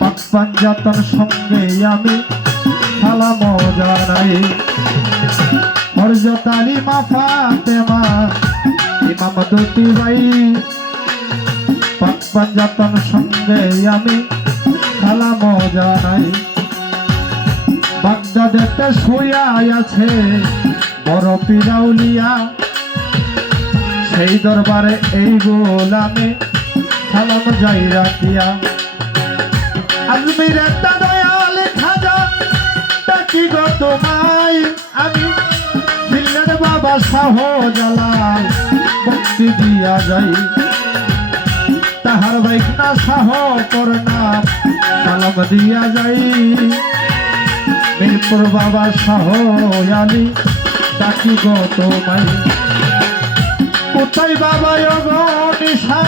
পাক পাঞ্জাতন সঙ্গে আমি সালাম জানাই। হযরত আলী মা ফাতেমা ইমাম দুটি ভাই, পাক পাঞ্জাতন সঙ্গে আমি সালাম জানাই। বাগদাদেতে শুয়া আছে বড় পীর আউলিয়া, সেই দরবারে এই গোলামে সালাম যাই রাখিয়া। আজমিরের দয়াল খাজা ডাকি গো তোমায় আমি, দিলের বাবা শাহ জালাল ভক্তি দিয়া যাই। তাহার বাইকনা শাহ করনাম সালাম দিয়া যাই। মিরপুর বাবা শাহ আলী ডাকি গো তোমায়। কোথায় বাবা গো নিশা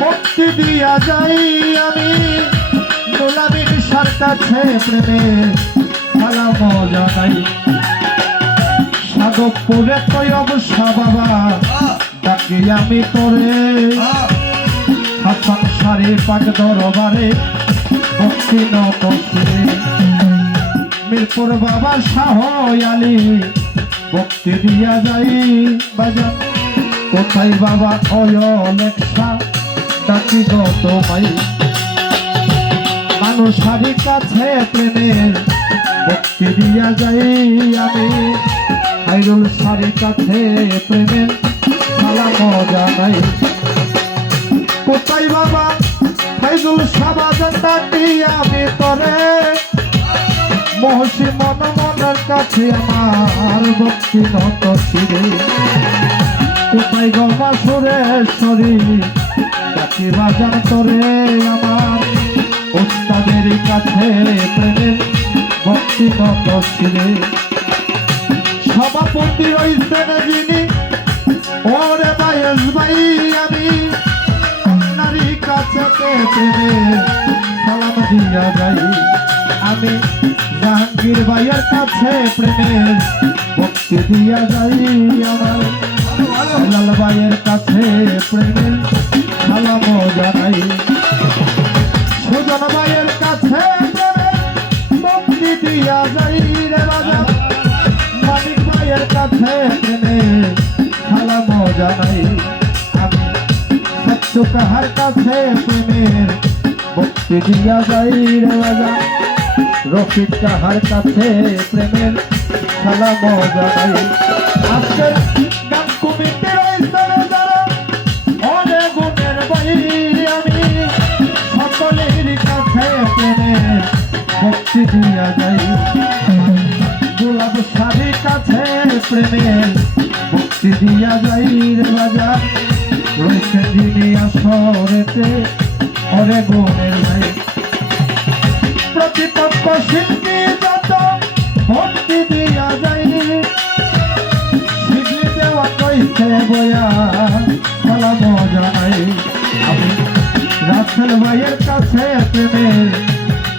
ভক্তি দিয়া যাই আমি, গোলামী নিশার কাছে প্রেমে সালাম জানাই। সাগরপুরে তৈয়ব শাহ বাবা ডাকি আমি তোরে, হাসান শাড়ি পাক দরবারে ভক্তি নকশে। মিরপুর বাবা শাহ আলী ভক্তি দিয়া যাই বাজার। কোথায় বাবা অয়লেখা ডাকি গো তোমায়। মানুষারি কাছে প্রেমের ভক্তি দিয়া যাই আমি, খাইরুল শাড়ির কাছে প্রেমের সালাম জানাই। কোথায় বাবা খাইরুল সাবাজান ডাকি আমি তোরে, মহসি মন মনের কাছে আমার ভক্তি নত শিরে। কোথায় গমা সুরেশ্বরী ডাকি বাজান তোরে, আমার উস্তাদের কাছে প্রেমের ভক্তি নত শিরে। সভাপতি রইছেন যিনি ওরে বায়েস ভাই, আমি নারী কাছে প্রেমের সালাম দিয়া যাই। আমি জাহাঙ্গীর ভাইয়ের কাছে প্রেমের ভক্তি দিয়া যাই। আমার লাল ভাইয়ের কাছে প্রেমের সালাম জানাই। সুজন ভাইয়ের কাছে প্রেমের ভক্তি দিয়া যাই রে বাবা। মানিক ভাইয়ের কাছে প্রেমের সালাম জানাই। আমি সচ্চু কাহার কাছে প্রেমের ভক্তি দিয়া যাই রে বাবা। রফিক কাহার কাছে প্রেমের সালাম জানাই। আজকের গান কমিটি রয়েছে যারা অনেক গুণের ভাই, আমি সকলের কাছে প্রেমের ভক্তি দিয়া যাই। গোলাপ শাড়ির কাছে প্রেমের ভক্তি দিয়া যাই রে বাজা। রয়েছে যিনি আসরেতে অনেক গুণের ভাই। প্রতিপক্ষ শিল্পী যত ভক্তি দিয়া যাই, শিখলি দেওয়া কইছে বয়া সালাম জানাই। আমি রাসেল ভাইয়ের কাছে প্রেমের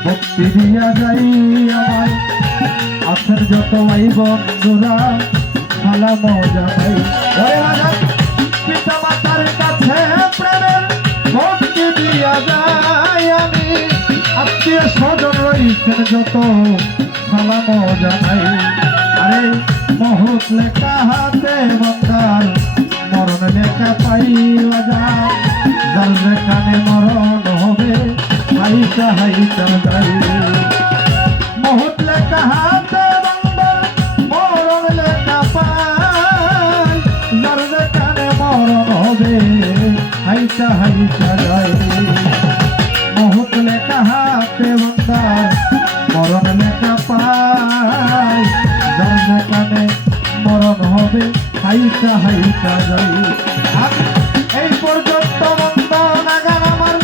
ভক্তি দিয়া যাই। আমার আছেন যত ভাই বন্ধুরা সালাম জানাই। পিতা মাতার কাছে প্রেমের ভক্তি দিয়া যাই। আমি আত্মীয় স্বজন রয়েছেন যত সালাম জানাই। আরে মহৎ লেখা হাতে বন্দার মরণ লেখা পাই বাজা। যার যেখানে মরণ হবে হাইটা হাইটা যাই। মহৎ লেখা হাতে বন্দার মরণ লেখা পাই। যার যেখানে মরণ হবে হাইটা হাইটা যাই। মহৎ লেখা হাতে বন্দার মরণ লেখা পাই। যার যেখানে মরণ হবে হাইটা হাইটা যাই। এই পর্যন্ত বন্ধ নাগান আমার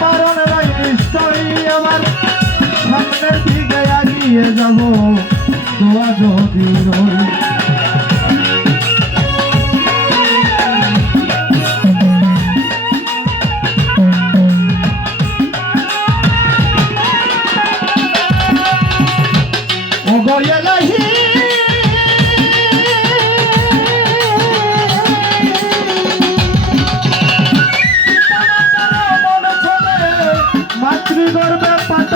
মরণ রাই নিশ্চয়ই। আমার সামনের দিকে এগিয়ে যাব দোয়া যদি রই। গর্বে পাতা